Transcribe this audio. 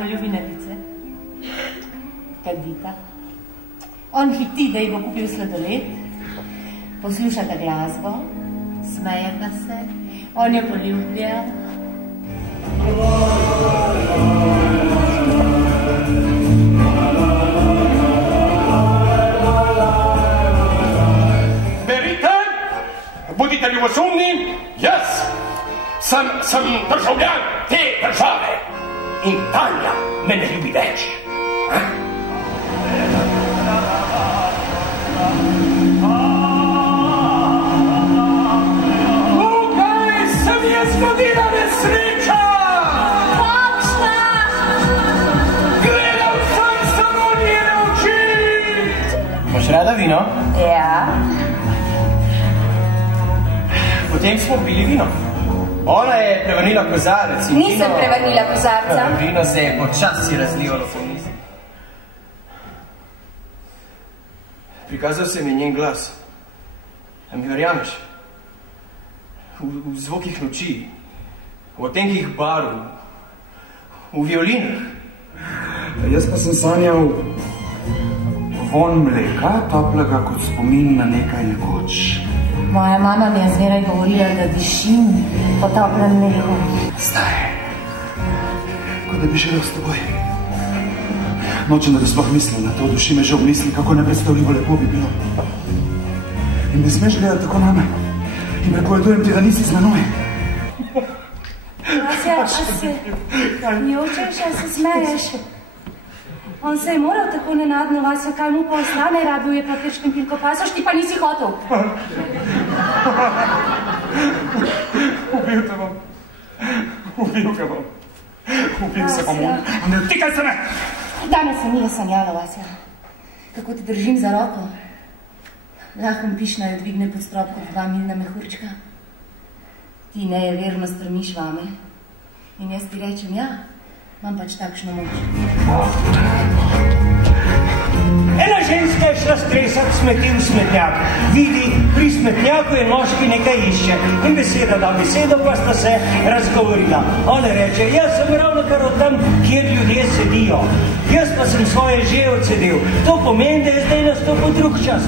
poljubinetice. Kadita. On hiti, da ji bo kupil sladoled, poslušata glasbo, smejata se, on jo poljublja. Berite, budite ljubosumni, jaz sem državljan te države in Tanja me ne ljubi več. Tukaj se mi je zgodila nesreča! Kakšna? Gledal sem samo njene oči! Imaš rada vino? Ja. Potem smo pili vino. Ona je prevrnila kozarec in Nisem prevrnila kozarca. Vino se je počasi razlivalo po mizi. Prikazal se mi njen glas. A mi verjameš? V zvokih noči, v otenkih barv, v violinah. Jaz pa sem sanjal von mleka, toplega kot spomin na nekaj nekoč. Moja mama mi je zmeraj govorila, da dišim po toplem mleku. Zdaj, kot da bi želel s teboj. Nočem, da bi sploh mislil na to, duši me že v misli, kako nepredstavljivo lepo bi bilo. In ne smeš gledati tako name. In prepovedujem ti, da nisi z menoj. Vasja, a se jočeš, a se smeješ? On se je moral tako nenadno, Vasja, kaj mu pa ostane, rabil je papir škempilko pasoš, ti pa nisi hotel. Ubil te bom. Ubil ga bom. Ubil se bom. Ne vtikaj se me! Danes sem nije sanjala, Vasja. Kako ti držim za roko. Lahko pišna jo dvigne pod strop kot 2 milna mehurčka. Ti nejeverno strmiš vame. In jaz ti rečem, ja, imam pač takšno moč. Ena ženska je šla stresati smeti v smetnjak. Vidi, pri smetnjaku je moški nekaj išče. In beseda da besedo, pa sta se razgovorila. Ona reče, jaz sem ravnokar od tam, kjer ljudje sedijo. Jaz pa sem svoje že odsedel. To pomeni, da je zdaj nastopil drug čas.